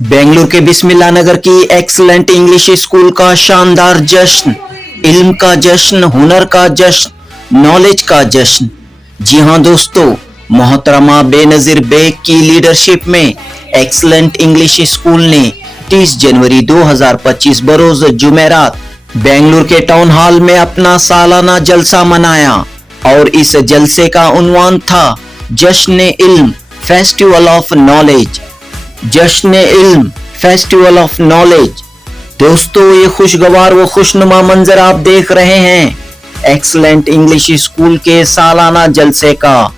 बेंगलुरु के बिस्मिल्लाह नगर की excellent English school का शानदार जश्न, इल्म का जश्न, हुनर का जश्न, नॉलेज का जश्न। जी हां दोस्तों, मोहतरमा बेनजीर बेग की लीडरशिप में एक्सीलेंट इंग्लिश स्कूल ने 30 जनवरी 2025 बरोज जुमेरात बेंगलुरु के टाउन हॉल में अपना सालाना जलसा मनाया और इस जलसे का उन्वान था जश्न इल्म फेस्टिवल ऑफ नॉलेज। जश्न इल्म फेस्टिवल ऑफ नॉलेज। दोस्तों, ये खुशगवार व खुशनुमा मंजर आप देख रहे हैं एक्सीलेंट इंग्लिश स्कूल के सालाना जलसे का।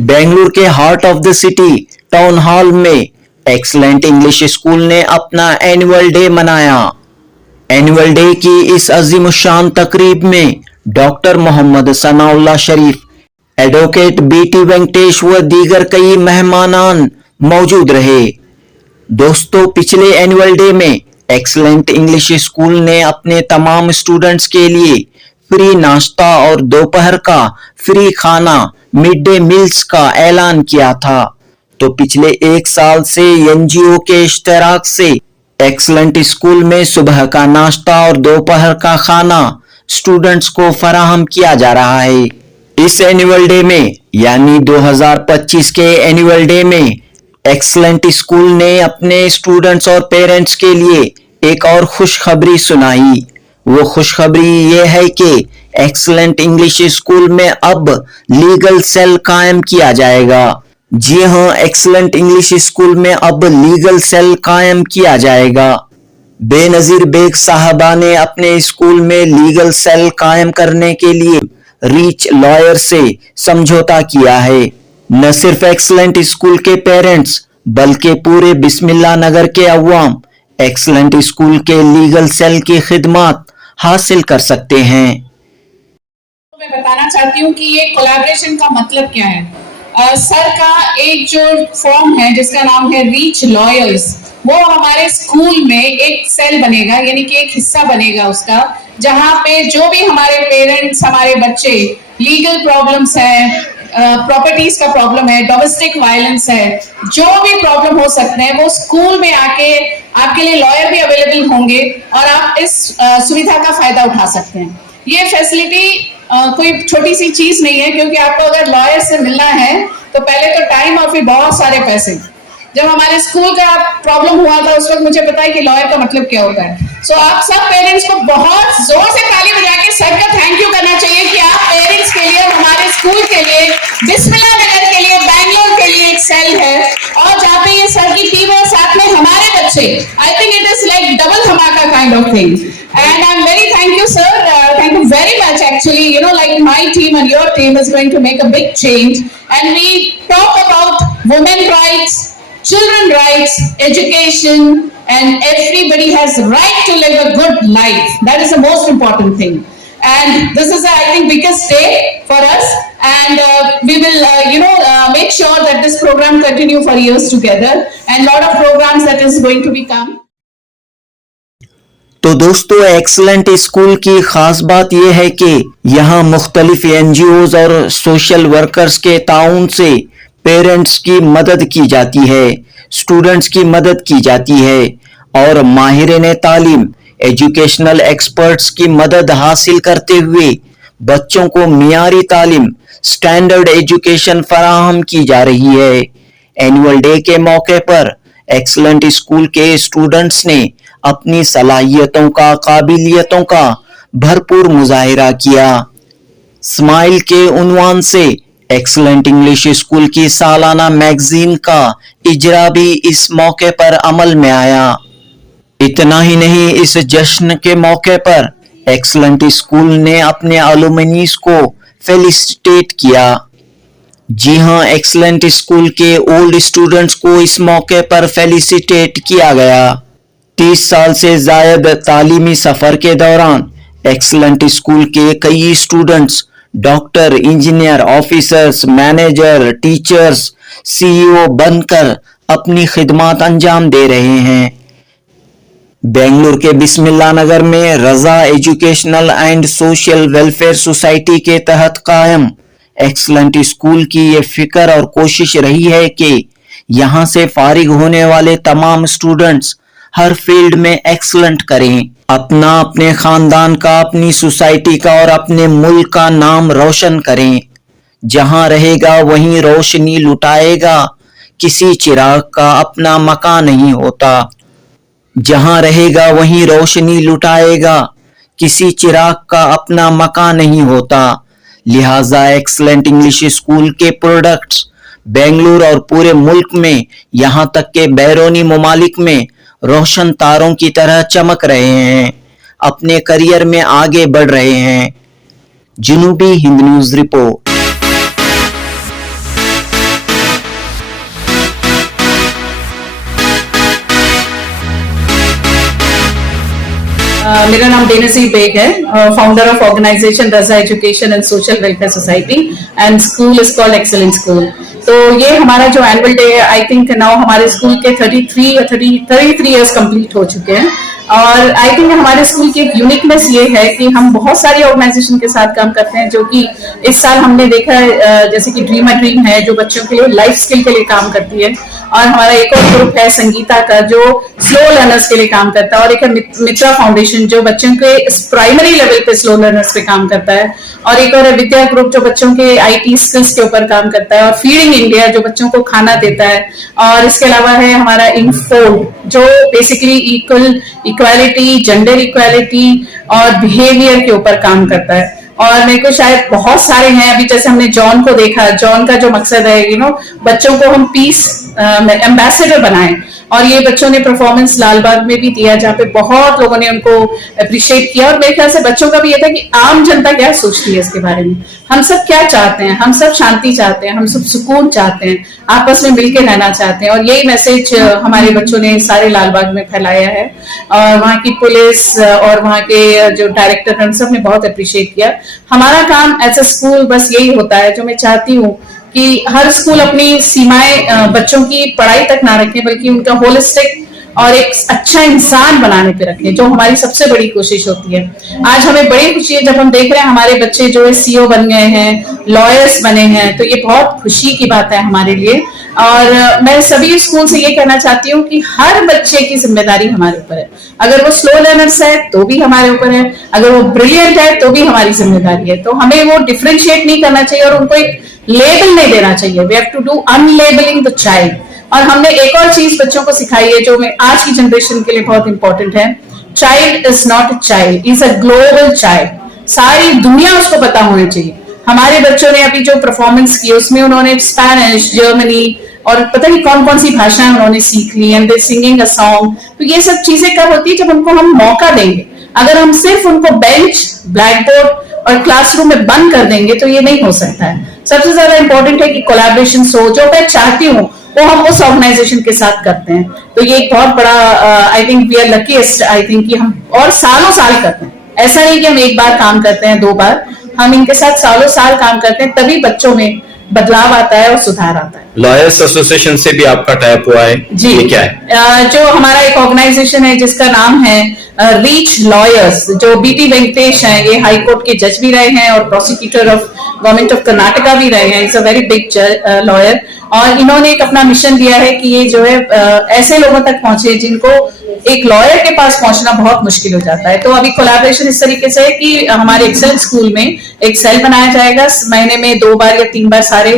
बेंगलुरु के heart of the city town hall में एक्सीलेंट इंग्लिश स्कूल ने अपना एनुअल डे मनाया। एनुअल डे की इस अजीमुशान तकरीब में डॉक्टर मोहम्मद सनाउल्लाह शरीफ, एडवोकेट बीटी वेंकटेश व दीगर कई मेहमानान मौजूद रहे। दोस्तों, पिछले एनुअल डे में एक्सीलेंट इंग्लिश स्कूल ने अपने तमाम स्टूडेंट्स के लिए फ्री नाश्ता और दोपहर का फ्री खाना मिड डे मील्स का ऐलान किया था। तो पिछले एक साल से एनजीओ के इश्तराक से एक्सीलेंट स्कूल में सुबह का नाश्ता और दोपहर का खाना स्टूडेंट्स को फराहम किया जा रहा है। इस एनुअल डे में यानी 2025 के एनुअल डे में एक्सीलेंट स्कूल ने अपने स्टूडेंट्स और पेरेंट्स के लिए एक और खुशखबरी सुनाई। वो खुशखबरी ये है कि एक्सीलेंट इंग्लिश स्कूल में अब लीगल सेल कायम किया जाएगा। जी हां, एक्सीलेंट इंग्लिश स्कूल में अब लीगल सेल कायम किया जाएगा। बेनजीर बेग साहबा ने अपने स्कूल में लीगल सेल कायम करने के लिए रीच लॉयर से समझौता किया है। न सिर्फ एक्सीलेंट स्कूल के पेरेंट्स बल्कि पूरे बिस्मिल्लाह नगर के अवाम एक्सीलेंट स्कूल के लीगल सेल की खिदमत हासिल कर सकते हैं। मैं बताना चाहती हूँ कि ये कोलैबोरेशन का मतलब क्या है। सर का एक जो फॉर्म है जिसका नाम है रीच लॉयर्स, वो हमारे स्कूल में एक सेल बनेगा, यानी कि एक हिस्सा बनेगा उसका, जहाँ पे जो भी हमारे पेरेंट्स, हमारे बच्चे लीगल प्रॉब्लम्स है, प्रॉपर्टीज का प्रॉब्लम है, डोमेस्टिक वायलेंस है, जो भी प्रॉब्लम हो सकते हैं, वो स्कूल में आके आपके लिए लॉयर भी अवेलेबल होंगे और आप इस सुविधा का फायदा उठा सकते हैं। ये फैसिलिटी कोई छोटी सी चीज नहीं है, क्योंकि आपको अगर लॉयर से मिलना है तो पहले तो टाइम और फिर बहुत सारे पैसे। जब हमारे स्कूल का प्रॉब्लम हुआ था उस वक्त मुझे पता है कि लॉयर का मतलब क्या होता है। सो आप सब पेरेंट्स को बहुत जोर से ताली बजा के सर का थैंक यू करना चाहिए कि आप पेरेंट्स के लिए, हमारे स्कूल के लिए, बिस्मिल्लाह नगर के लिए, बैंगलोर के लिए एक सेल है और जहाँ पे ये सर की टीम है, साथ में हमारे बच्चे। I think it is like double धमाका kind of thing. And I'm very thank you, sir. Thank you very much. Actually, you know, like my team and your team is going to make a big change. And we talk about women rights, children rights, education, and everybody has the right to live a good life. That is the most important thing. And this is, I think, biggest day for us. And we will, make sure that this program continue for years together. And lot of programs that is going to become. तो दोस्तों, excellent school की खास बात यह है कि यहाँ मुख्तलिफ एनजीओज और सोशल वर्कर्स के ताउन से पेरेंट्स की मदद की जाती है, स्टूडेंट्स की मदद की जाती है और माहिरीन तालीम, एजुकेशनल एक्सपर्ट्स की मदद हासिल करते हुए बच्चों को मियारी तालीम, स्टैंडर्ड एजुकेशन फराहम की जा रही है। एनुअल डे के मौके पर एक्सीलेंट स्कूल के स्टूडेंट्स ने अपनी सलाहियतों का, काबिलियतों का भरपूर मुजाहिरा किया। स्माइल के उन्वान से एक्सीलेंट इंग्लिश स्कूल की सालाना मैगजीन का इजरा भी इस मौके पर अमल में आया। इतना ही नहीं, इस जश्न के मौके पर एक्सीलेंट स्कूल ने अपने अलुमनीज को फेलिसिटेट किया। जी हां, एक्सीलेंट स्कूल के ओल्ड स्टूडेंट्स को इस मौके पर फेलिसिटेट किया गया। 30 साल से जायद तालीमी सफर के दौरान एक्सीलेंट स्कूल के कई students doctor, engineer, officers, manager, teachers, CEO बनकर अपनी खिदमत अंजाम दे रहे हैं। बेंगलुरु के बिस्मिल्लाह नगर में Raza educational and social welfare society के तहत कायम एक्सलेंट स्कूल की ये फिक्र और कोशिश रही है कि यहाँ से फारिग होने वाले तमाम स्टूडेंट्स हर फील्ड में एक्सलेंट करें, अपने खानदान का, अपनी सोसाइटी का और अपने मुल्क का नाम रोशन करें। जहाँ रहेगा वहीं रोशनी लुटाएगा, किसी चिराग का अपना मकान नहीं होता। जहाँ रहेगा वहीं रोशनी लुटाएगा, किसी चिराग का अपना मकान नहीं होता। लिहाजा एक्सलेंट इंग्लिश स्कूल के प्रोडक्ट्स बेंगलुरु और पूरे मुल्क में, यहाँ तक के बैरूनी ममालिक में रोशन तारों की तरह चमक रहे हैं, अपने करियर में आगे बढ़ रहे हैं। जनूबी हिंद न्यूज रिपोर्ट। मेरा नाम बेनज़ीर बेग है, founder of organization Raza education and social welfare society and school is called excellent school. तो ये हमारा जो एनुअल डे है, आई थिंक नाउ हमारे स्कूल के 33 इयर्स कंप्लीट हो चुके हैं। और आई थिंक हमारे स्कूल की एक यूनिकनेस ये है कि हम बहुत सारी ऑर्गेनाइजेशन के साथ काम करते हैं, जो कि इस साल हमने देखा है, जैसे कि ड्रीम अ ड्रीम है जो बच्चों के लिए लाइफ स्किल के लिए काम करती है, और हमारा एक और ग्रुप है संगीता का जो स्लो लर्नर्स के लिए काम करता है, और एक है मित्रा फाउंडेशन जो बच्चों के प्राइमरी लेवल पे स्लो लर्नर्स पे काम करता है, और एक और है विद्या ग्रुप जो बच्चों के आईटी स्किल्स के ऊपर काम करता है, और फीडिंग इंडिया जो बच्चों को खाना देता है, और इसके अलावा है हमारा इनफोल्ड जो बेसिकली इक्वालिटी, जेंडर इक्वालिटी और बिहेवियर के ऊपर काम करता है। और मेरे को शायद बहुत सारे हैं, अभी जैसे हमने जॉन को देखा, जॉन का जो मकसद है बच्चों को हम पीस एम्बेसडर बनाएं, और ये बच्चों ने परफॉर्मेंस लालबाग में भी दिया जहाँ पे बहुत लोगों ने उनको अप्रिशिएट किया। और मेरे ख्याल से बच्चों का भी ये था कि आम जनता क्या सोचती है इसके बारे में, हम सब क्या चाहते हैं, हम सब शांति चाहते हैं, हम सब सुकून चाहते हैं, आपस में मिलकर रहना चाहते हैं, और यही मैसेज हमारे बच्चों ने सारे लालबाग में फैलाया है। और वहाँ की पुलिस और वहाँ के जो डायरेक्टर हैं सब ने बहुत अप्रिशिएट किया। हमारा काम एज ए स्कूल बस यही होता है, जो मैं चाहती हूँ कि हर स्कूल अपनी सीमाएं बच्चों की पढ़ाई तक ना रखें, बल्कि उनका होलिस्टिक और एक अच्छा इंसान बनाने पे रखें, जो हमारी सबसे बड़ी कोशिश होती है। आज हमें बड़ी खुशी है जब हम देख रहे हैं हमारे बच्चे जो है सीईओ बन गए हैं, लॉयर्स बने हैं, तो ये बहुत खुशी की बात है हमारे लिए। और मैं सभी स्कूल से ये कहना चाहती हूँ कि हर बच्चे की जिम्मेदारी हमारे ऊपर है। अगर वो स्लो लर्नर्स है तो भी हमारे ऊपर है, अगर वो ब्रिलियंट है तो भी हमारी जिम्मेदारी है। तो हमें वो डिफरेंशिएट नहीं करना चाहिए और उनको एक लेबल नहीं देना चाहिए। We have to do unlabelling the child. और हमने एक और चीज बच्चों को सिखाई है जो मैं आज की जनरेशन के लिए बहुत इंपॉर्टेंट है, child is not a child, is a global child. सारी दुनिया उसको पता होनी चाहिए। हमारे बच्चों ने अभी जो परफॉर्मेंस की उसमें उन्होंने स्पेनिश, जर्मनी और पता नहीं कौन कौन सी भाषाएं उन्होंने सीख ली, and they singing a song. तो ये सब चीजें कब होती है, जब उनको हम मौका देंगे। अगर हम सिर्फ उनको बेंच, ब्लैक बोर्ड और क्लासरूम में बंद कर देंगे तो ये नहीं हो सकता है। सबसे ज्यादा इंपॉर्टेंट है कि कोलैबोरेशन हो, जो मैं चाहती हूँ वो हम उस ऑर्गेनाइजेशन के साथ करते हैं। तो ये एक बहुत बड़ा I think we are luckiest, I think कि हम और सालों साल करते हैं। ऐसा नहीं कि हम एक बार काम करते हैं, 2 बार, हम इनके साथ सालों साल काम करते हैं, तभी बच्चों में बदलाव आता है और सुधार आता है। लॉयर्स एसोसिएशन से भी आपका टाइप हुआ है जी? ये क्या है? जो हमारा एक ऑर्गेनाइजेशन है जिसका नाम है रीच लॉयर्स, जो बीटी वेंकटेश हैं, ये हाई कोर्ट के जज भी रहे हैं और prosecutor of government of Karnataka भी रहे हैं। It's a very big lawyer, और इन्होंने एक अपना मिशन दिया है कि ये जो है ऐसे लोगों तक पहुंचे जिनको एक लॉयर के पास पहुंचना बहुत मुश्किल हो जाता है। तो अभी कोलैबोरेशन इस तरीके से है कि हमारे एक्सेलेंट स्कूल में एक सेल बनाया जाएगा, महीने में 2 बार या 3 बार सारे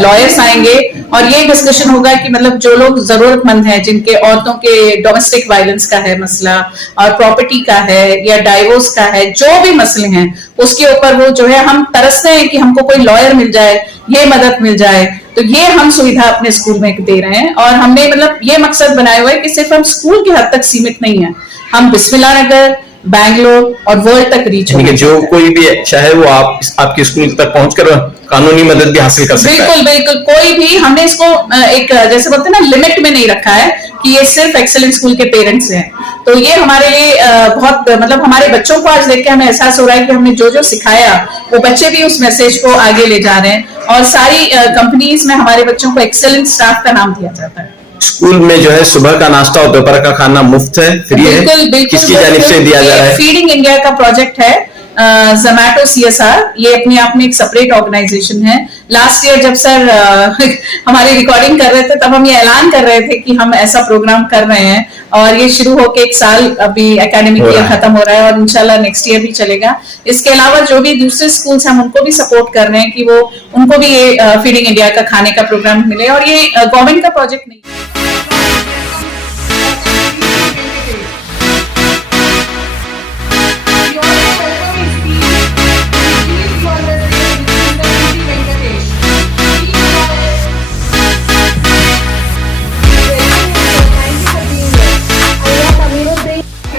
लॉयर्स आएंगे, और ये डिस्कशन होगा कि मतलब जो लोग जरूरतमंद हैं, जिनके औरतों के डोमेस्टिक वायलेंस का है मसला, और प्रॉपर्टी का है या डाइवोर्स का है, जो भी मसले हैं उसके ऊपर वो जो है हम तरसते हैं कि हमको कोई लॉयर मिल जाए, ये मदद मिल जाए। तो ये हम सुविधा अपने स्कूल में दे रहे हैं, और हमने मतलब ये मकसद बनाया हुआ है कि सिर्फ हम स्कूल की हद तक सीमित नहीं है, हम बिस्मिल्लाह नगर, बैंगलोर और वर्ल्ड तक रीच होंगे। जो कोई भी चाहे वो आपके स्कूल तक पहुंचकर कानूनी मदद भी हासिल कर सकता है। बिल्कुल बिल्कुल, कोई भी, हमने इसको एक जैसे बोलते हैं ना लिमिट में नहीं रखा है कि ये सिर्फ एक्सेलेंट स्कूल के पेरेंट्स हैं। तो ये हमारे लिए बहुत मतलब हमारे बच्चों को आज देख के हमें एहसास हो रहा है कि हमने जो जो सिखाया वो बच्चे भी उस मैसेज को आगे ले जा रहे हैं, और सारी कंपनीज में हमारे बच्चों को एक्सेलेंट स्टाफ का नाम दिया जाता है। स्कूल में जो है सुबह का नाश्ता और दोपहर का खाना मुफ्त है, फ्री है? बिल्कुल बिल्कुल किसकी जानिब से दिया जा रहा है? फीडिंग इंडिया का प्रोजेक्ट है, जोमैटो CSR, ये अपने आप में एक सेपरेट ऑर्गेनाइजेशन है। लास्ट ईयर जब सर हमारी रिकॉर्डिंग कर रहे थे तब हम ये ऐलान कर रहे थे कि हम ऐसा प्रोग्राम कर रहे हैं, और ये शुरू होके 1 साल अभी एकेडमिक ईयर खत्म हो रहा है और इंशाल्लाह नेक्स्ट ईयर भी चलेगा। इसके अलावा जो भी दूसरे स्कूल्स हम उनको भी सपोर्ट कर रहे हैं कि वो उनको भी ये फीडिंग इंडिया का खाने का प्रोग्राम मिले, और ये गवर्नमेंट का प्रोजेक्ट नहीं है।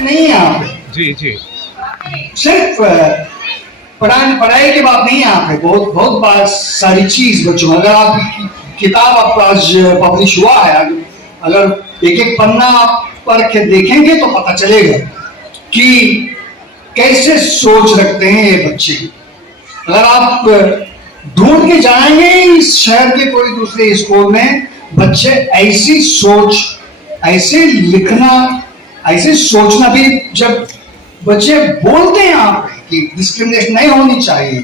नहीं है यहाँ पे। जी जी सिर्फ पढ़ाई की बात नहीं है यहाँ पे, बहुत बात सारी चीज बच्चों, अगर आप किताब आपका आज पब्लिश हुआ है, अगर एक एक पन्ना आप पढ़ के देखेंगे तो पता चलेगा कि कैसे सोच रखते हैं ये बच्चे। अगर आप ढूंढ के जाएंगे इस शहर के कोई दूसरे स्कूल में, बच्चे ऐसी सोच, ऐसे लिखना, ऐसे सोचना भी, जब बच्चे बोलते हैं यहाँ पे कि डिस्क्रिमिनेशन नहीं होनी चाहिए,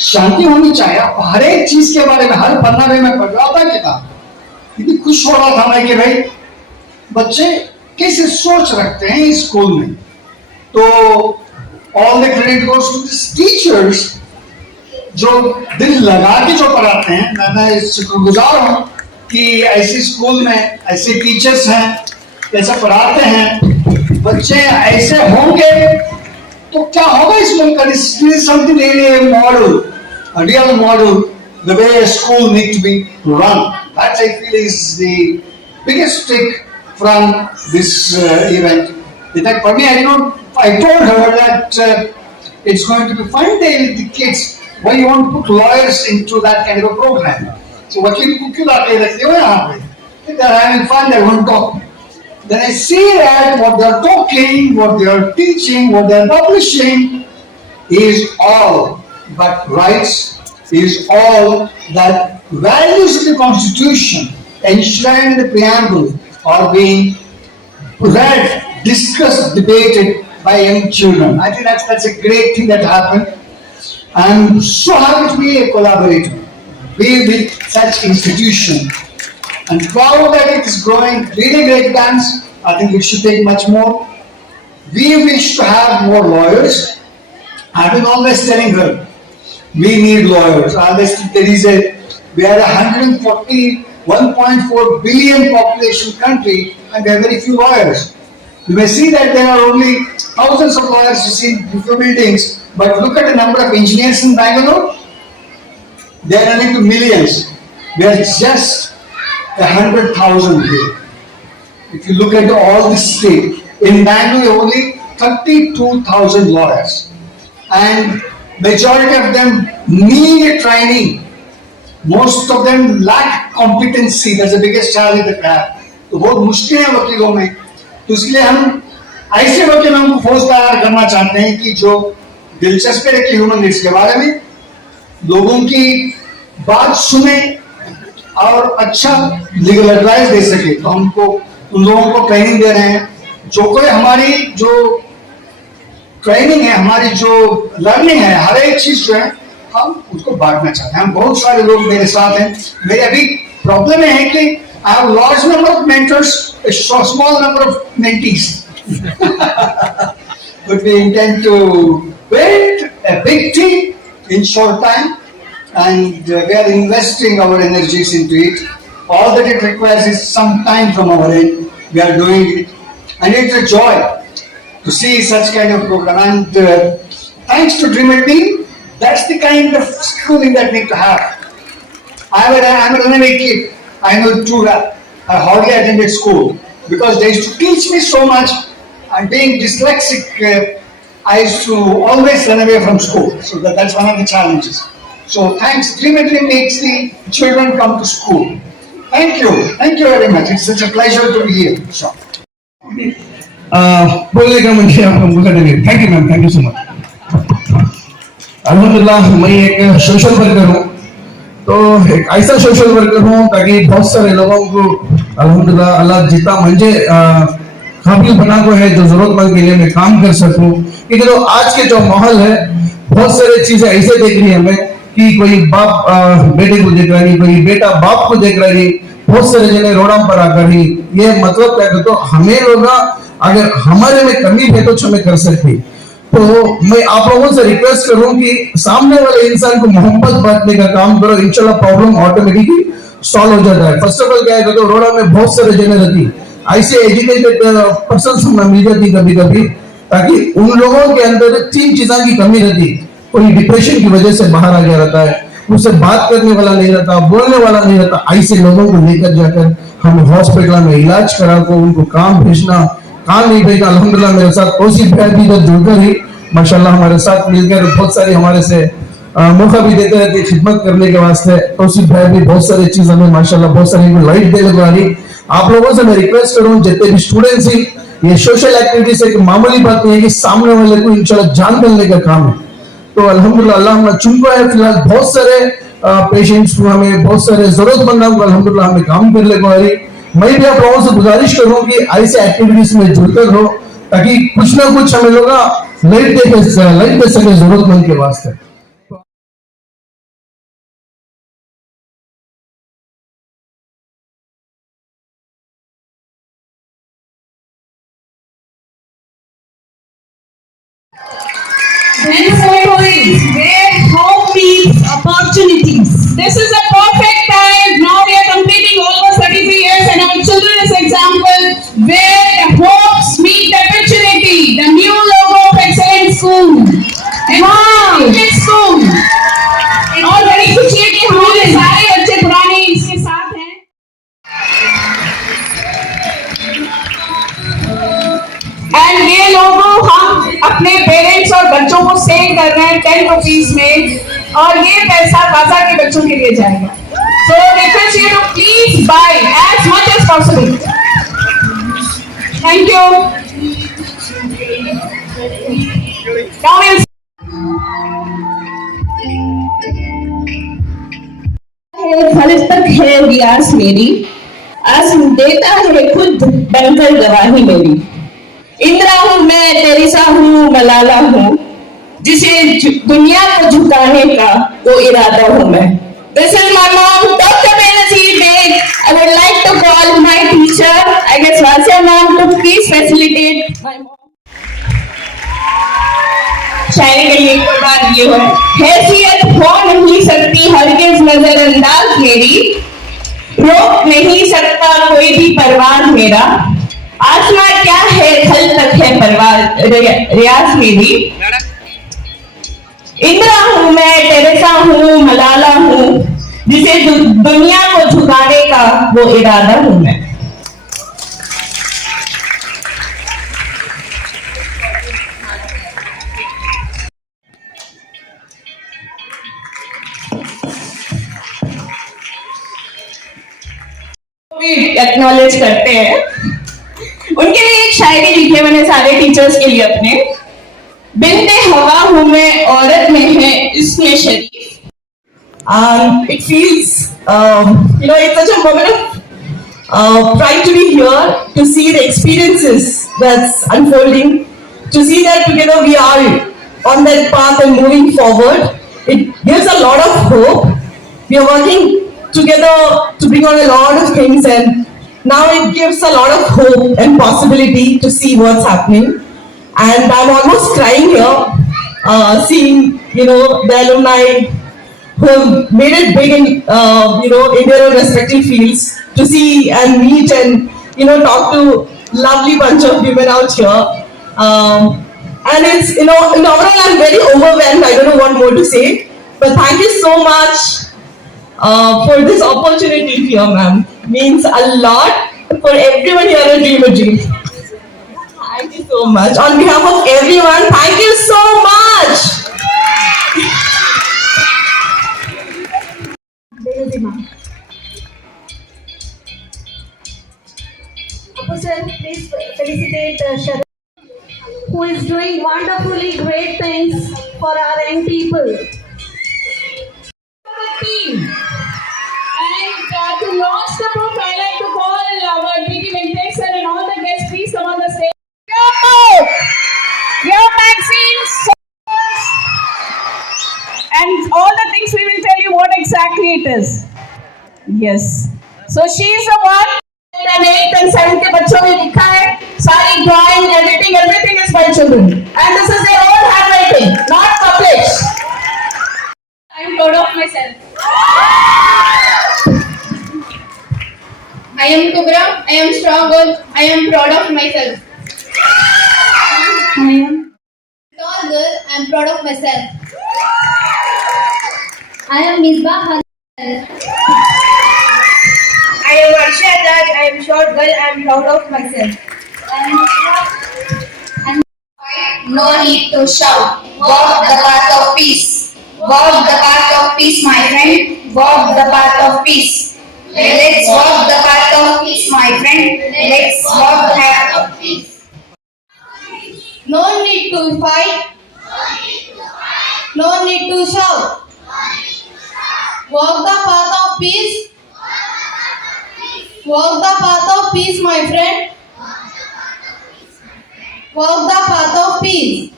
शांति होनी चाहिए, आप हर एक चीज के बारे में, हर पन्ना में मैं पढ़ रहा था किताब, इतनी खुश हो रहा था मैं कि भाई बच्चे कैसे सोच रखते हैं इस स्कूल में। तो all the credit goes to this teachers, जो दिल लगा के जो पढ़ाते हैं। मैं शुक्रगुजार हूँ कि ऐसे स्कूल में ऐसे टीचर्स हैं, ऐसा पढ़ाते हैं, बच्चे ऐसे होंगे तो क्या होगा इस मुल्क का? This is something really a model, a real model, the way a school needs to be run. That I feel is the biggest take from this event. In fact, for me, I told her that it's going to be fun day with the kids. Why you want to put lawyers into that kind of a program? So वकील को क्यों लाके रखते हो यहाँ पे? They're having fun, they want to talk. Then I see that what they are talking, what they are teaching, what they are publishing is all but rights, is all that values of the Constitution enshrined in the preamble are being read, discussed, debated by young children. I think that's a great thing that happened. I'm so happy to be a collaborator, be with such institution, and proud that it is growing really great guns. I think it should take much more. We wish to have more lawyers. I've been always telling her, we need lawyers. We are a 141.4 billion population country and there are very few lawyers. You may see that there are only thousands of lawyers you see in few buildings, but look at the number of engineers in Bangalore. They are running to millions. We are just 100,000 here. If you look at all the state, in Bangalore only 32,000 lawyers, and majority of them need a training. Most of them lack competency. That's the biggest challenge that we have. तो बहुत मुश्किल है वकीलों में, तो इसलिए हम ऐसे वकीलों को फौज तैयार करना चाहते हैं कि जो दिलचस्पी रखे ह्यूमन राइट्स के बारे में, लोगों की बात सुने और अच्छा लीगल एडवाइस दे सके। तो हमको उन लोगों को ट्रेनिंग दे रहे हैं। जो कोई हमारी जो ट्रेनिंग है, हमारी जो लर्निंग है, हर एक चीज जो है हम उसको बांटना चाहते हैं। हम बहुत सारे लोग मेरे साथ हैं। मेरी अभी प्रॉब्लम है कि I have large number of mentors, a small number of mentees. But we intend to build a big team in short time, and we are investing our energies into it. All that it requires is some time from our end. We are doing it, and it's a joy to see such kind of program. And thanks to Dreamer Team, that's the kind of schooling that we need to have. I'm a runaway kid. I know it too well. I hardly attended school because they used to teach me so much. And being dyslexic, I used to always run away from school. So that's one of the challenges. So thanks, Dreamer Team makes the children come to school. Thank you very much. It's such a pleasure to be here. So. बोलने का मुझे आपको मौका देंगे। Thank you ma'am, thank you so much. अल्हम्दुलिल्लाह, मैं एक social worker हूँ, तो एक ऐसा सोशल वर्कर हूँ ताकि बहुत सारे लोगों को अल्हम्दुलिल्लाह अल्लाह जितना मुझे काबिल बना को है जो जरूरतमंद के लिए मैं काम कर सकूं, क्योंकि तो आज के जो माहौल है बहुत सारी चीजें ऐसे देख रही है हमें कि कोई बाप बेटे को देख रहा नहीं, कोई बेटा बाप को देख रहा नहीं, बहुत सारे जने रोड़ा पर आकर ही ये मतलब क्या कहते, तो हमें लोग अगर हमारे में कमी है तो हमें कर सकते। तो मैं आप लोगों से रिक्वेस्ट करूं कि सामने वाले इंसान को मोहब्बत बांटने का काम करो, इंशाल्लाह प्रॉब्लम ऑटोमेटिकली सॉल्व हो जाता है। फर्स्ट ऑफ ऑल क्या है तो रोड़ा में बहुत सारे जने रहती, ऐसे एजुकेटेड पर्सन मिल जाती कभी कभी, ताकि उन लोगों के अंदर 3 चीजों की कमी रहती। कोई डिप्रेशन की वजह से बाहर आ गया रहता है, उससे बात करने वाला नहीं रहता, बोलने वाला नहीं रहता, ऐसे लोगों को लेकर जाकर हम हॉस्पिटल में इलाज करा को उनको काम भेजना, काम नहीं भेजना। अल्हम्दुलिल्लाह मेरे साथ तौसीफ भाई भी इधर जुड़कर ही माशाल्लाह हमारे साथ मिलकर बहुत सारी हमारे से मौका भी देते रहते खिदमत करने के वास्ते। तौसीफ भाई भी बहुत सारी चीज हमें माशाल्लाह बहुत सारी लाइट देने वाली। आप लोगों से मैं रिक्वेस्ट करूं जितने भी स्टूडेंट्स ही, ये सोशल एक्टिविटीज एक मामूली बात नहीं है कि सामने वाले को इंशाल्लाह जान मिलने का काम है। तो अल्हम्दुलिल्लाह अल्लाह हमें चुनका है, फिलहाल बहुत सारे पेशेंट्स को हमें बहुत सारे जरूरतमंदों को अल्हम्दुलिल्लाह हमें काम कर ले पारी। मैं भी आप लोगों से गुजारिश करूं कि ऐसे एक्टिविटीज में जुड़कर रहो, ताकि कुछ ना कुछ हमें लोग लाइट दे सके जरूरतमंद के वास्ते। This where hope meets opportunities. This is a perfect time. Now we are completing almost 33 years and our children's example where the hopes meet the opportunity. The new logo of Excellent School. English School. और बड़ी खुशी है कि हमारे सारे बच्चे पुराने इसके साथ हैं। एंड ये लोगो हम अपने पेरेंट्स और बच्चों को सेल कर रहे हैं 10 रुपीज में, और ये पैसा गाजा के बच्चों के लिए जाएगा। So request you to please buy as much as possible. Thank you. तक है रियाज मेरी, आज देता है खुद बनकर गवाही मेरी। इंदिरा हूँ मैं, तेरेसा हूँ, मलाला हूँ, जिसे दुनिया को झुकाने का वो इरादा हूँ मैं। This is my mom, Dr. Benazir Beg. I would like to call my teacher, I guess Vasya mom, to please facilitate my mom. शायरी के लिए एक बात ये है, हैसियत हो नहीं सकती हरगिज नजरअंदाज मेरी, रोक नहीं सकता कोई भी परवान मेरा, आसमां क्या है खल तक है परवाज रियाज मेरी। इंदिरा हूँ मैं, तेरेसा हूँ, मलाला हूँ, जिसे दुनिया को झुकाने का वो इरादा हूँ मैं। एक्नॉलेज करते हैं, उनके लिए एक शायरी लिखी है मैंने सारे टीचर्स के लिए अपने। बिनते हवा हूं मैं, औरत में है इसमें शरीफ। It feels, it's such a moment of pride to be here, to see the experiences that's unfolding, to see that together we are on that path and moving forward. It gives a lot of hope. We are working together to bring on a lot of things, and now it gives a lot of hope and possibility to see what's happening. And I'm almost crying here, seeing the alumni who have made it big in in their own respective fields, to see and meet and talk to lovely bunch of women out here. And it's in overall I'm very overwhelmed. I don't know what more to say, but thank you so much for this opportunity here, ma'am. Means a lot for everyone here at Dream a Dream. Thank you so much. On behalf of everyone, thank you so much. Please felicitate Sharon, who is doing wonderfully great things for our young people. Team. And to launch the book, I like to call it is. Yes. So she is the one. And 8th and 7th के बच्चों ने लिखा है, सारी drawing, editing, everything is by children. And this is their own handwriting, not published. I am proud of myself. I am Kubra. I am strong girl. I am proud of myself. I am tall girl. I am proud of myself. I am Misbah. I am Varsha Raj. I am short girl. I am proud of myself. No need to shout. Walk the path of peace. Walk the path of peace, my friend. Walk the path of peace. Let's walk the path of peace, my friend. Let's walk the path of peace. No need to fight. No need to shout. Walk the path of peace. Walk the path of peace, my friend. Walk the path of peace.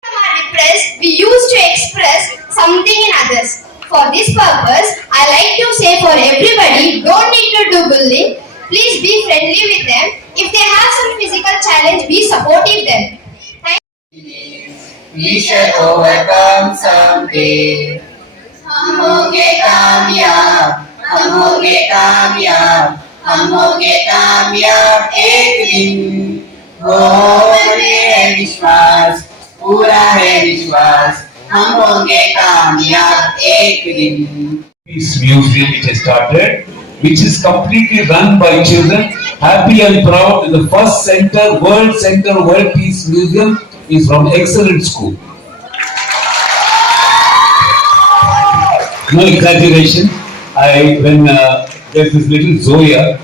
When we are depressed, we used to express something in others. For this purpose, I like to say for everybody, don't need to do bullying. Please be friendly with them. If they have some physical challenge, be supportive them. Thank you. We shall overcome someday. हम होंगे कामयाब, हम होंगे कामयाब, हम होंगे कामयाब एक दिन। वो मन में है विश्वास, पूरा है विश्वास, हम होंगे कामयाब एक दिन। Peace Museum which has started, which is completely run by children. Happy and proud, the first World Peace Museum is from excellent school. No exaggeration. When there's this little Zoya,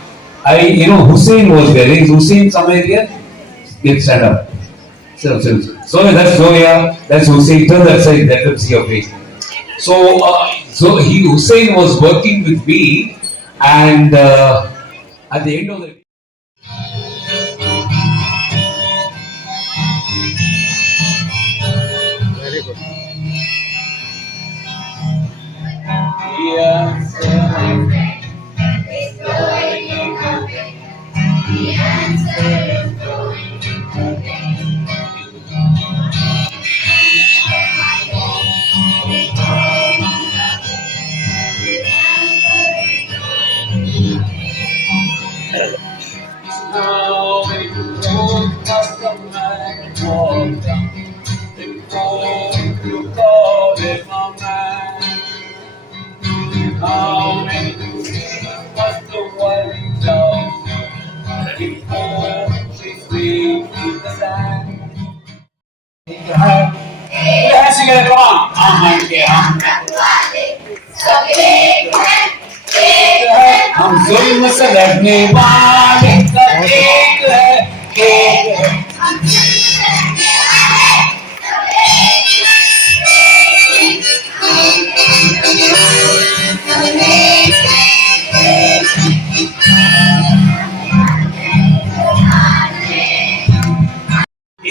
Hussein was there. Is Hussein somewhere here? Let's stand up. So that's Zoya, that's Hussein. Turn that side, let them see your face. So Hussein was working with me, and at the end of the very good. The answer is going away. The answer is going away. Now when you walk up the man, walk down. Before you call him a man. How many must the white dove before she sleeps in the sand? Let's sing it, come on. हम जुल्म से लड़ने वाले का एक है।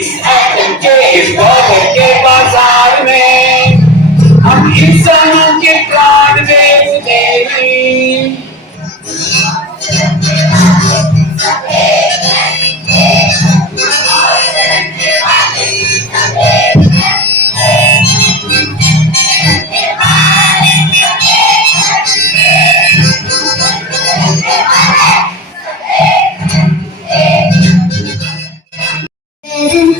इस आतंक के इस दौर के बाजार में हम इंसानों के प्राण बेच देंगे।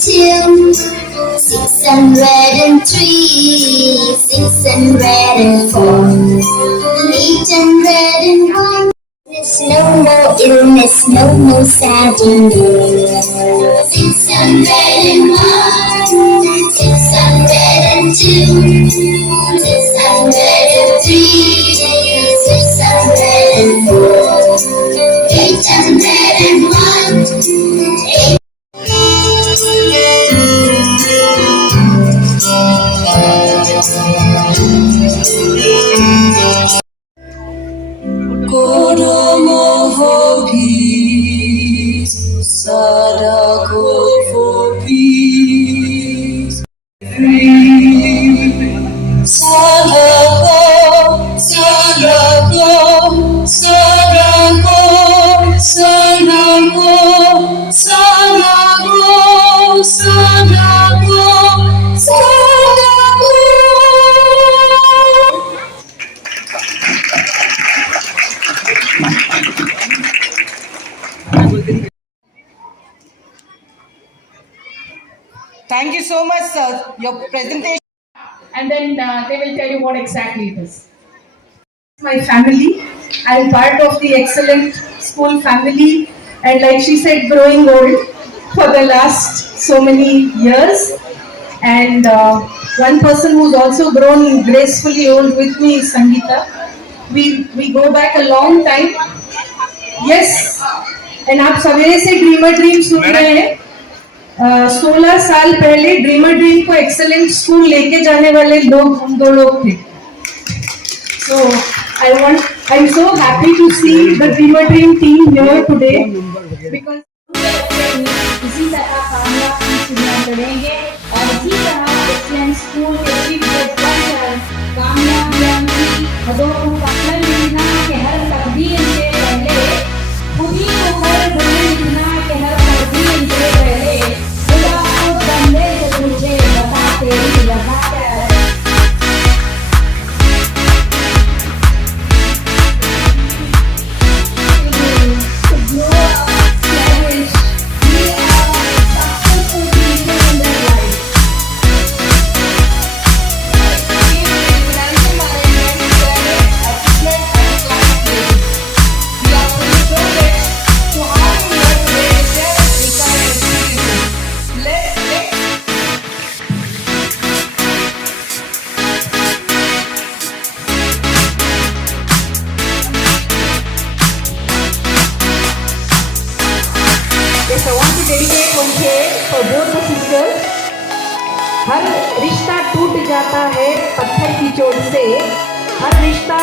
Two, 603, 604, 801. There's no more illness, no more sadness. 601, 602, 603, 604, 801. Kodomo for peace, Sadako for peace. Free, you so much, sir. Your presentation. And then they will tell you what exactly it is. My family. I'm part of the excellent school family, and like she said, growing old for the last so many years. And one person who's also grown gracefully old with me is Sangeeta. We go back a long time. Yes, and आप सवेरे से dreamer dream सुन रहे हैं. 16 साल पहले dreamer dream को excellent school लेके जाने वाले लोग हम दो लोग थे. So I'm so happy to see the Dreamer Dream team here today because इसी तरह कामयाब चुनाव लड़ेंगे और इसी तरह एक्सीलेंस स्कूल के चीफ जज बनकर कामयाब यानी हदों को अपना लिखना के हर तकदीर से पहले खुदी को हर बने लिखना के हर तकदीर से पहले खुदा को बंदे से पूछे बता तेरी वफा क्या है. Yes, I want to dedicate one prayer for both the sisters. हर रिश्ता टूट जाता है पत्थर की चोट से. हर रिश्ता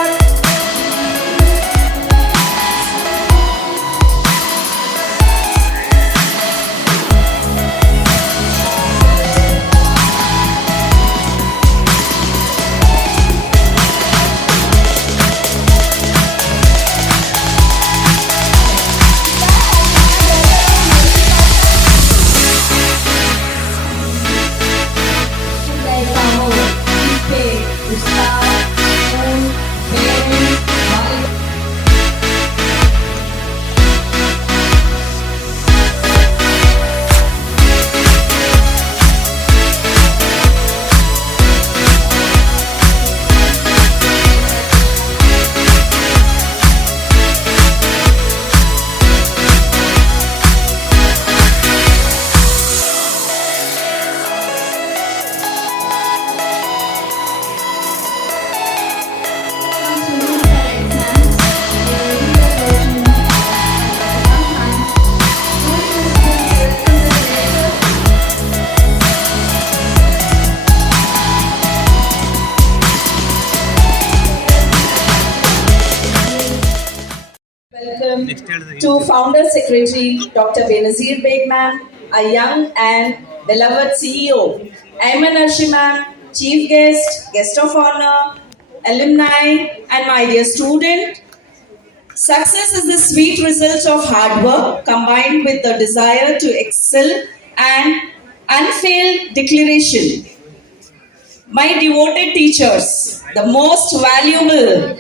to Founder Secretary Dr. Benazir Beg ma'am, a young and beloved CEO, Ayman Arshi ma'am, Chief Guest, Guest of Honor, alumni, and my dear student. Success is the sweet result of hard work combined with the desire to excel and unfailed declaration. My devoted teachers, the most valuable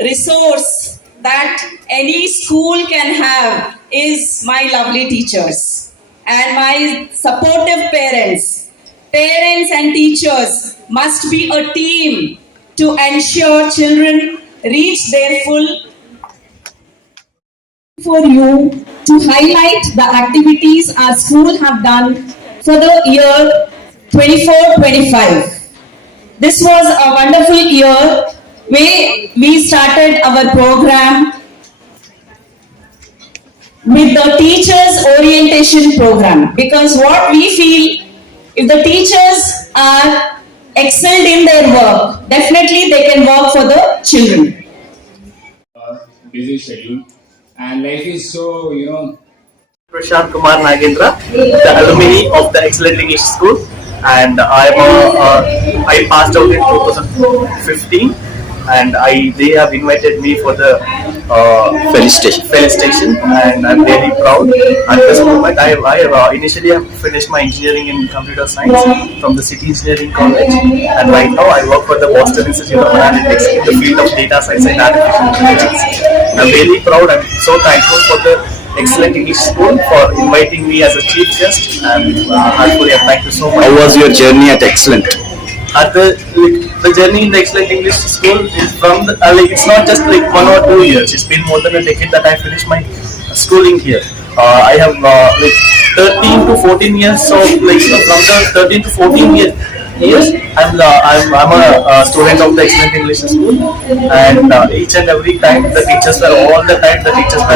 resource that any school can have is my lovely teachers and my supportive parents. Parents and teachers must be a team to ensure children reach their full. For you to highlight the activities our school have done for the year 24-25. This was a wonderful year where we started our program with the teachers orientation program, because what we feel, if the teachers are excelled in their work, definitely they can work for the children. Busy schedule, and life is so, Prashant Kumar Nagendra, the alumni of the Excellent English School, and I passed out in 2015, and they have invited me for the felicitation, and I'm really proud. At this moment, I initially have finished my engineering in computer science from the City Engineering College, and right now I work for the Boston Institute of Analytics in the field of data science and artificial intelligence. I'm really proud. I'm so thankful for the Excellent English School for inviting me as a chief guest, and heartfully thank you so much. How was your journey at Excellent? The journey in the Excellent English School is from the, it's not just like 1 or 2 years. It's been more than a decade that I finished my schooling here. I have 13 to 14 years. So from the 13 to 14 years, I'm a student of the Excellent English School, and each and every time the teachers were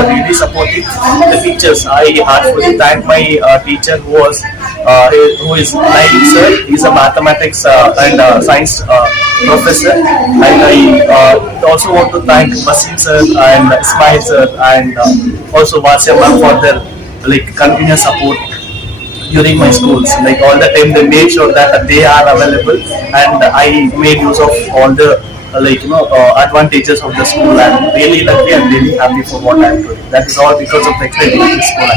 really supportive. The teachers, I heartfully thank my teacher who is Naik sir. He's a mathematics and science professor, and I also want to thank Basim sir and Ismail sir and also Vasya ma'am for their continuous support during my schools. All the time they made sure that they are available, and I made use of all the advantages of the school. I'm really lucky and really happy for what I'm doing. That is all because of the Excellent English School.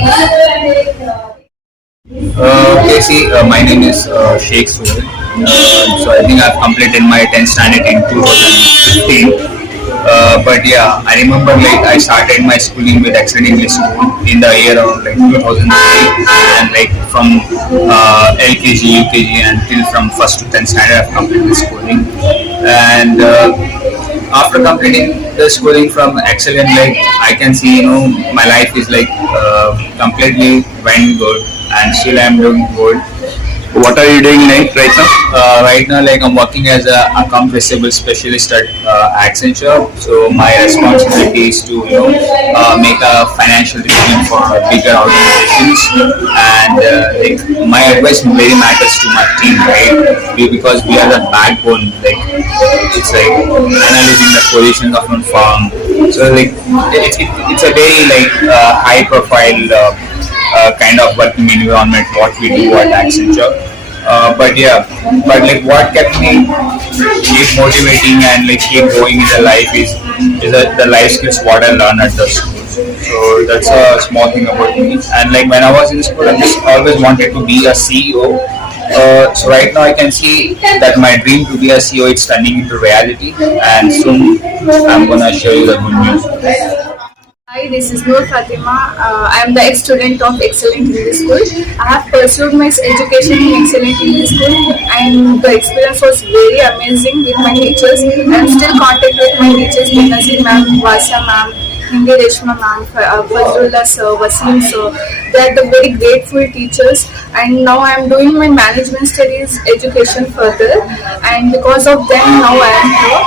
Casey, my name is Sheikh Suhail. So I think I've completed my 10th standard in 2015. But yeah, I remember I started my schooling with Excellent English School in the year of 2003, and from LKG, UKG, and till from 1st to 10th standard I've completed schooling. And after completing the schooling from Excellent, I can see my life is completely went good, and still I'm doing good. What are you doing right now? Right now, I'm working as a account receivable specialist at Accenture. So my responsibility is to make a financial decision for bigger organizations, and my advice really matters to my team, right? Because we are the backbone. It's analyzing the positions of one firm. So it's a very high profile kind of working environment what we do at Accenture. But what kept me keep motivating and keep going in the life is the life skills what I learned at the school. So that's a small thing about me. And when I was in school, I just always wanted to be a CEO. So right now I can see that my dream to be a CEO is turning into reality, and soon I'm gonna show you the good news. Hi, this is Noor Fatima. I am the ex-student of Excellent English School. I have pursued my education in Excellent English School, and the experience was very amazing with my teachers. I am still in contact with my teachers, Benazir ma'am, Vasya ma'am, Hindi Reshma ma'am, Fazlullah sir, Wasim sir. They are the very grateful teachers, and now I am doing my management studies education further, and because of them now I am here.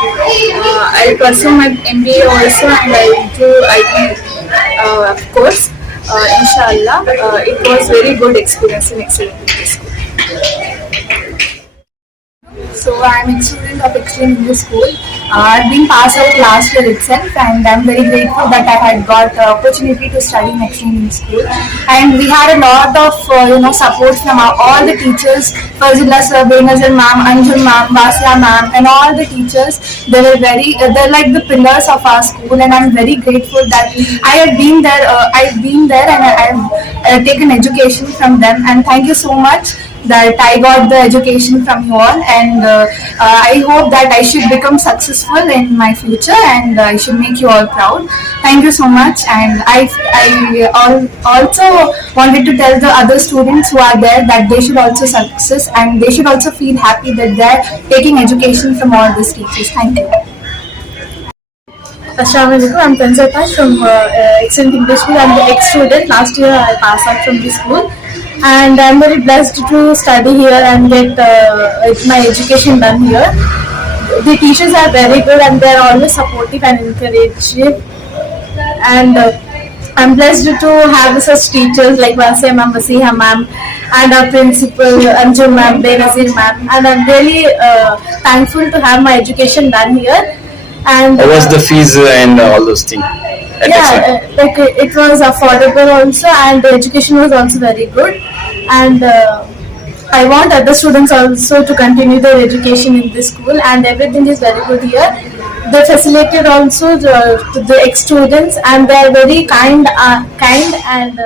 I'll pursue my MBA also, and I'll do IT course. Inshallah, it was very good experience in Excellent English School. So I am a student of Excellent English School. I've been passed out last year itself, and I'm very grateful that I had got the opportunity to study in Excellent English School. And we had a lot of support from all the teachers, Fazlullah sir, Benazir ma'am, Anjum ma'am, Vasya ma'am, and all the teachers. They're like the pillars of our school, and I'm very grateful that I have been there. I've been there, and I've taken education from them. And thank you so much that I got the education from you all, and I hope that I should become successful in my future, and I should make you all proud. Thank you so much. And I also wanted to tell the other students who are there that they should also success, and they should also feel happy that they're taking education from all these teachers. Thank you. Assalamualaikum. I'm Tanzir Tash from Excellent English School. I'm the ex-student. Last year I passed out from this school, and I'm very blessed to study here and get my education done here. The teachers are very good, and they're always supportive and encouraging. And I'm blessed to have such teachers like Vasya ma'am, Wasiha ma'am, and our principal Anjum ma'am, Benazir ma'am. And I'm really thankful to have my education done here. And How was the fees and all those things? It was affordable also, and the education was also very good. And I want other students also to continue their education in this school, and everything is very good here. They facilitated also to the ex-students, and they are very kind and